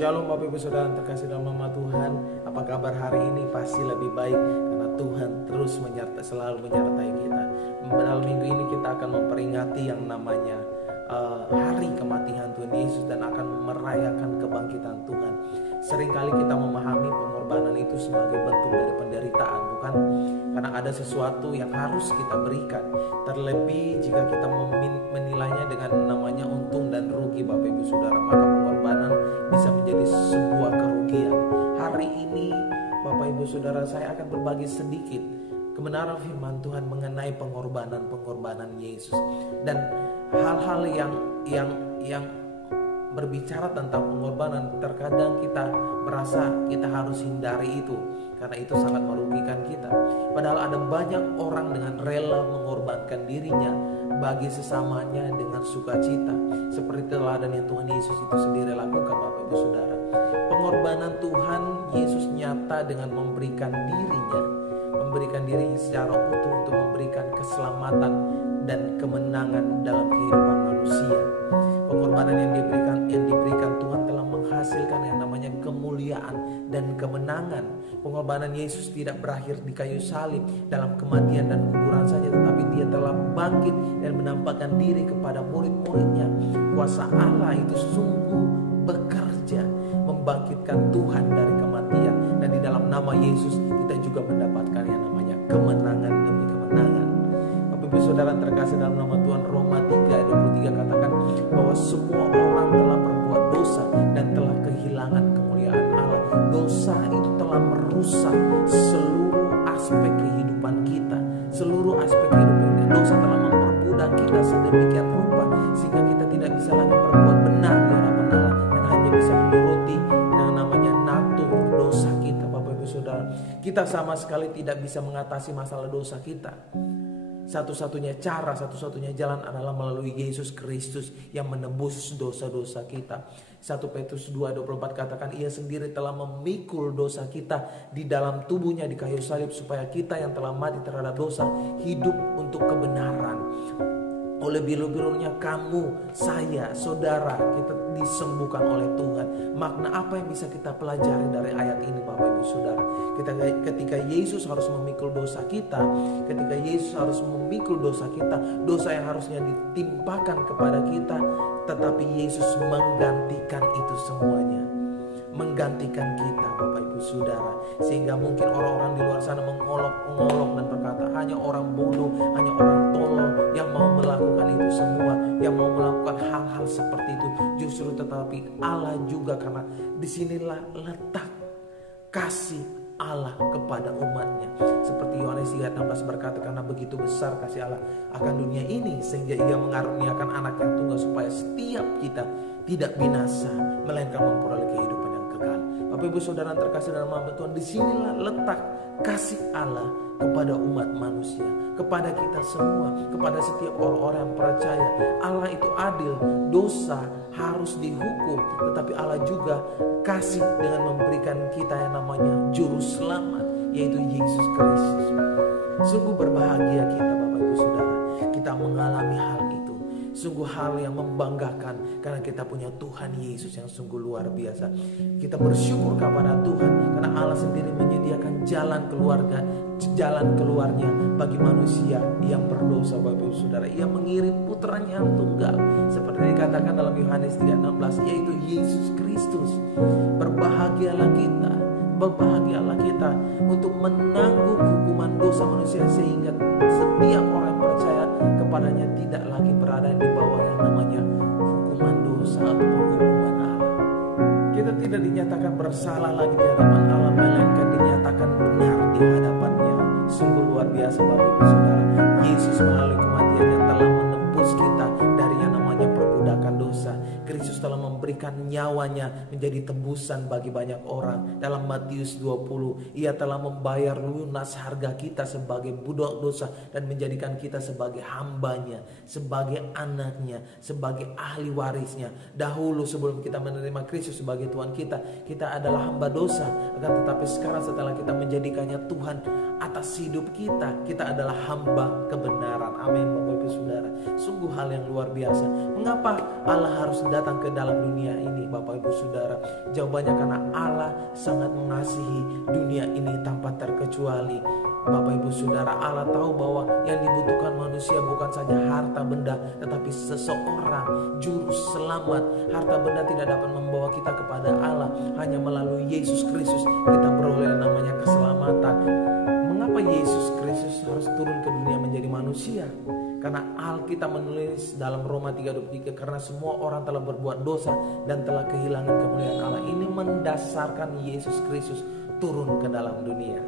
Shalom Bapak Ibu Saudara yang terkasih dalam nama Tuhan. Apa kabar hari ini? Pasti lebih baik karena Tuhan terus selalu menyertai kita. Dalam minggu ini kita akan memperingati yang namanya hari kematian Tuhan Yesus dan akan merayakan kebangkitan Tuhan. Seringkali kita memahami pengorbanan itu sebagai bentuk dari penderitaan, bukan? Karena ada sesuatu yang harus kita berikan. Terlebih jika kita menilainya dengan namanya untung dan rugi Bapak Ibu Saudara, maka pengorbanan bisa menjadi sebuah kerugian. Hari ini Bapak Ibu Saudara, saya akan berbagi sedikit kebenaran firman Tuhan mengenai pengorbanan Yesus dan hal-hal yang berbicara tentang pengorbanan. Terkadang kita merasa kita harus hindari itu karena itu sangat merugikan kita. Padahal ada banyak orang dengan rela mengorbankan dirinya bagi sesamanya dengan sukacita, seperti teladan yang Tuhan Yesus itu sendiri lakukan Bapak Ibu Saudara. Pengorbanan Tuhan Yesus nyata dengan memberikan dirinya secara utuh untuk memberikan keselamatan dan kemenangan dalam kehidupan manusia. Pengorbanan yang diberikan Tuhan telah menghasilkan yang namanya kemuliaan dan kemenangan. Pengorbanan Yesus tidak berakhir di kayu salib dalam kematian dan kuburan saja, tetapi dia telah bangkit dan menampakkan diri kepada murid-muridnya. Kuasa Allah itu sungguh bekerja membangkitkan Tuhan dari kematian, dan di dalam nama Yesus kita juga mendapatkan yang namanya kemenangan demi kemenangan. Bapak Ibu Saudara terkasih dalam nama Tuhan, Roma 3 ayat 23 katakan bahwa semua orang telah berbuat dosa dan telah kehilangan kemuliaan Allah. Dosa itu telah merusak seluruh aspek kehidupan kita, dosa telah memperbudak kita sedemikian rupa sehingga kita tidak bisa lagi berbuat benar di hadapan Allah dan hanya bisa menuruti yang namanya natur dosa kita. Bapak Ibu Saudara, kita sama sekali tidak bisa mengatasi masalah dosa kita. Satu-satunya jalan adalah melalui Yesus Kristus yang menebus dosa-dosa kita. 1 Petrus 2:24 katakan ia sendiri telah memikul dosa kita di dalam tubuhnya di kayu salib, supaya kita yang telah mati terhadap dosa hidup untuk kebenaran. Oleh biru-birunya kamu, saya, saudara, kita disembuhkan oleh Tuhan. Makna apa yang bisa kita pelajari dari ayat ini Bapak Ibu Saudara? Ketika Yesus harus memikul dosa kita, dosa yang harusnya ditimpakan kepada kita, tetapi Yesus menggantikan itu semuanya. Menggantikan kita Bapak Ibu Saudara. Sehingga mungkin orang-orang di luar sana mengolok-olok dan berkata hanya orang bodoh, hanya orang tolol yang mau melakukan itu semua, yang mau melakukan hal-hal seperti itu. Justru tetapi Allah juga, karena disinilah letak kasih Allah kepada umatnya. Seperti Yohanes 3:16 berkata, karena begitu besar kasih Allah akan dunia ini sehingga ia mengaruniakan anak yang tunggal supaya setiap kita tidak binasa melainkan memperoleh kehidupan yang kekal. Bapak Ibu Saudara terkasih dalam nama Tuhan, disinilah letak kasih Allah kepada umat manusia, kepada kita semua, kepada setiap orang-orang yang percaya. Allah itu adil, dosa harus dihukum, tetapi Allah juga kasih dengan memberikan kita yang namanya juru selamat, yaitu Yesus Kristus. Sungguh berbahagia kita Bapak Ibu Saudara, kita mengalami hal itu. Sungguh hal yang membanggakan karena kita punya Tuhan Yesus yang sungguh luar biasa. Kita bersyukur kepada Tuhan karena Allah sendiri menyediakan jalan keluarnya bagi manusia yang berdosa Bapak Ibu Saudara. Ia mengirim putranya yang tunggal seperti dikatakan dalam Yohanes 3:16, yaitu Yesus Kristus. Berbahagialah kita untuk menanggung hukuman dosa manusia, sehingga setiap orang yang percaya kepadanya tidak lagi berada di bawah yang namanya hukuman dosa atau hukuman Allah. Kita tidak dinyatakan bersalah lagi di hadapan Allah, melainkan dinyatakan benar di hadapannya. Sungguh luar biasa Bapak Ibu Saudara. Yesus melalui kematiannya telah menebus kita dari yang namanya perbudakan dosa. Kristus telah memberikan nyawanya menjadi tebusan bagi banyak orang. Dalam Matius 20, ia telah membayar lunas harga kita sebagai budak dosa dan menjadikan kita sebagai hambanya, sebagai anaknya, sebagai ahli warisnya. Dahulu sebelum kita menerima Kristus sebagai Tuhan kita adalah hamba dosa. Akan tetapi sekarang setelah kita menjadikannya Tuhan atas hidup kita adalah hamba kebenaran. Amin Bapak Ibu Saudara. Sungguh hal yang luar biasa. Mengapa Allah harus datang ke dalam dunia ini Bapak Ibu Saudara? Jawabannya karena Allah sangat mengasihi dunia ini tanpa terkecuali. Bapak Ibu Saudara, Allah tahu bahwa yang dibutuhkan manusia bukan saja harta benda, tetapi seseorang juru selamat. Harta benda tidak dapat membawa kita kepada Allah. Hanya melalui Yesus Kristus kita beroleh namanya keselamatan. Mengapa Yesus Kristus harus turun ke dunia menjadi manusia? Karena Alkitab menulis dalam Roma 3:23, karena semua orang telah berbuat dosa dan telah kehilangan kemuliaan Allah. Ini mendasarkan Yesus Kristus turun ke dalam dunia.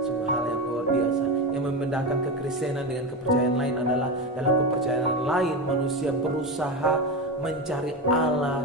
Sebuah hal yang luar biasa. Yang membedakan kekristenan dengan kepercayaan lain adalah dalam kepercayaan lain manusia berusaha mencari Allah,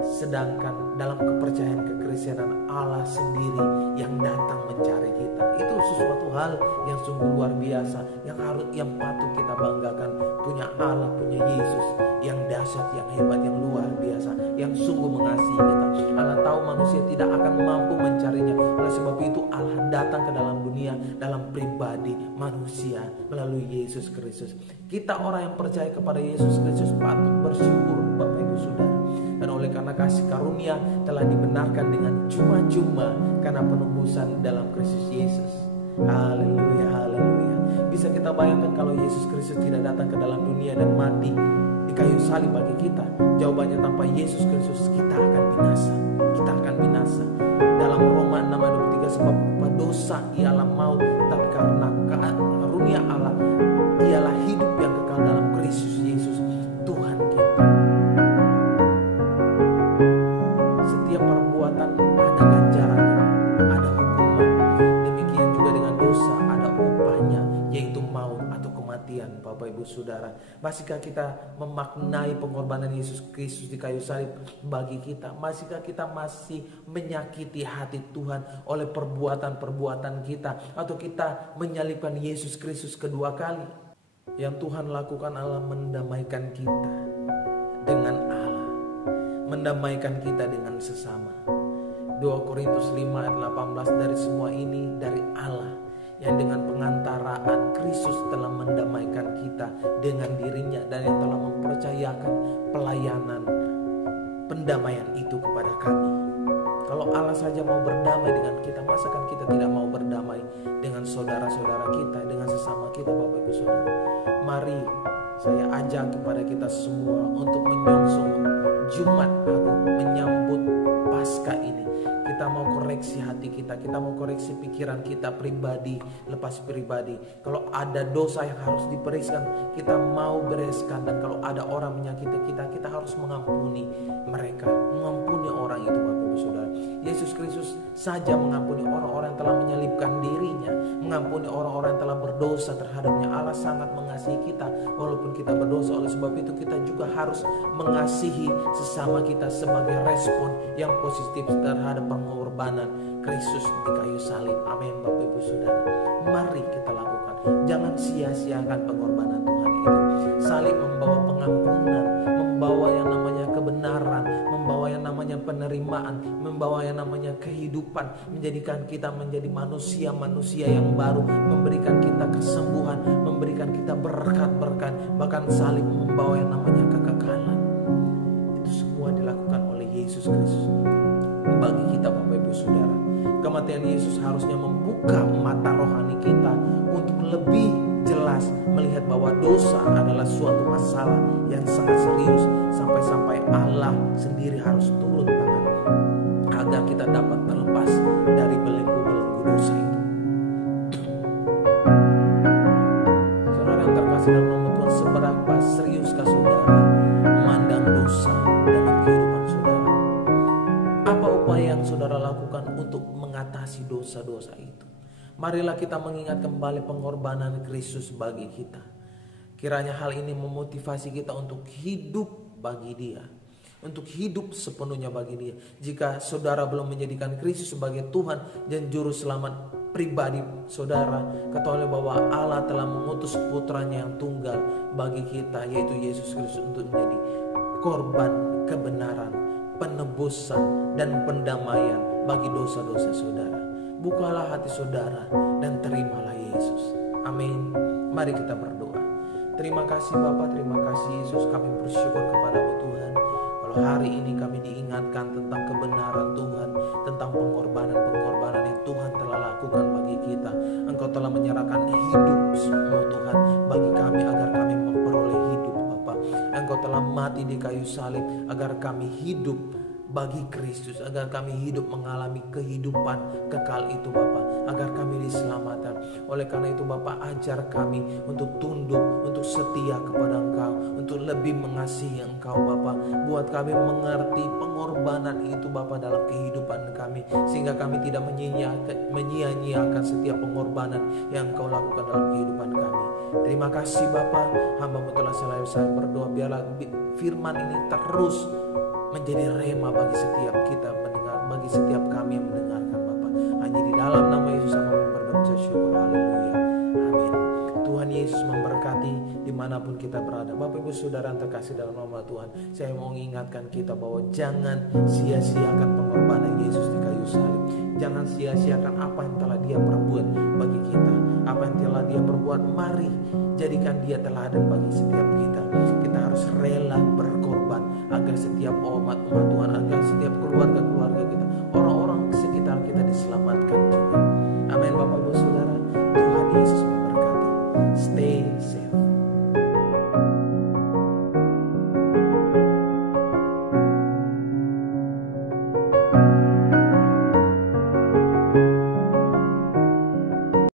sedangkan dalam kepercayaan kekristenan Allah sendiri yang datang mencari kita. Itu sesuatu hal yang sungguh luar biasa, yang patut kita banggakan. Punya Allah, punya Yesus yang dahsyat, yang hebat, yang luar biasa, yang sungguh mengasihi kita. Allah tahu manusia tidak akan mampu mencarinya. Oleh sebab itu Allah datang ke dalam dunia dalam pribadi manusia melalui Yesus Kristus. Kita orang yang percaya kepada Yesus Kristus patut bersyukur Bapak Ibu Saudara. Dan oleh karena kasih karunia telah dibenarkan dengan cuma-cuma karena penebusan dalam Kristus Yesus. Haleluya, haleluya. Bisa kita bayangkan kalau Yesus Kristus tidak datang ke dalam dunia dan mati di kayu salib bagi kita? Jawabannya, tanpa Yesus Kristus kita akan binasa. Kita akan binasa. Dalam Roma 6:23, sebab dosa ialah maut, tapi karena karunia Allah ialah hidup yang kekal dalam Kristus Yesus Tuhan kita. Setiap perbuatan ada ganjarannya, ada hukuman. Demikian juga dengan dosa ada upahnya, yaitu maut atau kematian. Bapak Ibu Saudara, masihkah kita memaknai pengorbanan Yesus Kristus di kayu salib bagi kita? Masihkah kita masih menyakiti hati Tuhan oleh perbuatan-perbuatan kita, atau kita menyalibkan Yesus Kristus kedua kali? Yang Tuhan lakukan adalah mendamaikan kita dengan Allah, mendamaikan kita dengan sesama. 2 Korintus 5:18, dari semua ini dari Allah, yang dengan pengantaraan Kristus telah mendamaikan kita dengan dirinya, dan yang telah mempercayakan pelayanan pendamaian itu kepada kami. Kalau Allah saja mau berdamai dengan kita, masakan kita tidak mau berdamai dengan saudara-saudara kita, dengan sesama kita? Bapak Ibu Saudara, mari saya ajak kepada kita semua untuk menyongsong Jumat Agung, menyambut Paskah ini. Kita mau koreksi hati kita mau koreksi pikiran kita pribadi, lepas pribadi. Kalau ada dosa yang harus dibereskan, kita mau bereskan. Dan kalau ada orang menyakiti kita, kita harus mengampuni mereka, mengampuni orang itu. Bapak Ibu Saudara, Yesus Kristus saja mengampuni orang-orang yang telah menyalibkan dirinya, mengampuni orang-orang yang telah berdosa terhadapnya. Allah sangat mengasihi kita walaupun kita berdosa. Oleh sebab itu kita juga harus mengasihi sesama kita sebagai respon yang positif terhadap pengorbanan Kristus di kayu salib. Amin Bapak Ibu Saudara, mari kita lakukan. Jangan sia-siakan pengorbanan Tuhan itu. Salib membawa pengampunan, membawa yang namanya kebenaran, membawa yang namanya penerimaan, membawa yang namanya kehidupan, menjadikan kita menjadi manusia-manusia yang baru, memberikan kita kesembuhan, memberikan kita berkat-berkat. Bahkan salib membawa yang namanya kekekalan. Itu semua dilakukan oleh Yesus Kristus bagi kita. Bapak Ibu Saudara, kematian Yesus harusnya membuka mata rohani kita untuk lebih jelas melihat bahwa dosa adalah suatu masalah yang sangat serius, sampai-sampai Allah sendiri harus turun tangan agar kita dapat terlepas dari belenggu-belenggu dosa itu. Saudara yang terkasih dalam nama Tuhan, seberapa seriuskah saudara memandang dosa dalam kehidupan saudara? Apa upaya yang saudara lakukan untuk mengatasi dosa-dosa itu? Marilah kita mengingat kembali pengorbanan Kristus bagi kita. Kiranya hal ini memotivasi kita untuk hidup bagi Dia, untuk hidup sepenuhnya bagi Dia. Jika saudara belum menjadikan Kristus sebagai Tuhan dan Juru Selamat pribadi saudara, ketahuilah bahwa Allah telah mengutus putranya yang tunggal bagi kita, yaitu Yesus Kristus, untuk menjadi korban kebenaran, penebusan, dan pendamaian bagi dosa-dosa saudara. Bukalah hati saudara dan terimalah Yesus. Amin. Mari kita berdoa. Terima kasih Bapa, terima kasih Yesus. Kami bersyukur kepadamu Tuhan. Kalau hari ini kami diingatkan tentang kebenaran Tuhan, tentang pengorbanan-pengorbanan yang Tuhan telah lakukan bagi kita. Engkau telah menyerahkan hidupmu Tuhan bagi kami agar kami memperoleh hidup Bapa. Engkau telah mati di kayu salib agar kami hidup bagi Kristus, agar kami hidup mengalami kehidupan kekal itu Bapa, agar kami diselamatkan. Oleh karena itu Bapa, ajar kami untuk tunduk, untuk setia kepada Engkau, untuk lebih mengasihi Engkau Bapa. Buat kami mengerti pengorbanan itu Bapa dalam kehidupan kami, sehingga kami tidak menyia-nyiakan setiap pengorbanan yang Engkau lakukan dalam kehidupan kami. Terima kasih Bapa, hamba-Mu telah selesai berdoa. Biarlah firman ini terus menjadi rema bagi setiap kita mendengar, bagi setiap kami yang mendengarkan Bapa. Hanya di dalam nama Yesus kami berdoa syukur. Haleluya. Amin. Tuhan Yesus memberkati dimanapun kita berada. Bapak Ibu Saudara yang terkasih dalam nama Tuhan, saya mau mengingatkan kita bahwa jangan sia-siakan pengorbanan Yesus di kayu salib. Jangan sia-siakan apa yang telah Dia perbuat bagi kita. Apa yang telah Dia perbuat, mari jadikan Dia teladan bagi setiap kita. Kita harus rela berkorban agar setiap umat Tuhan, agar setiap keluarga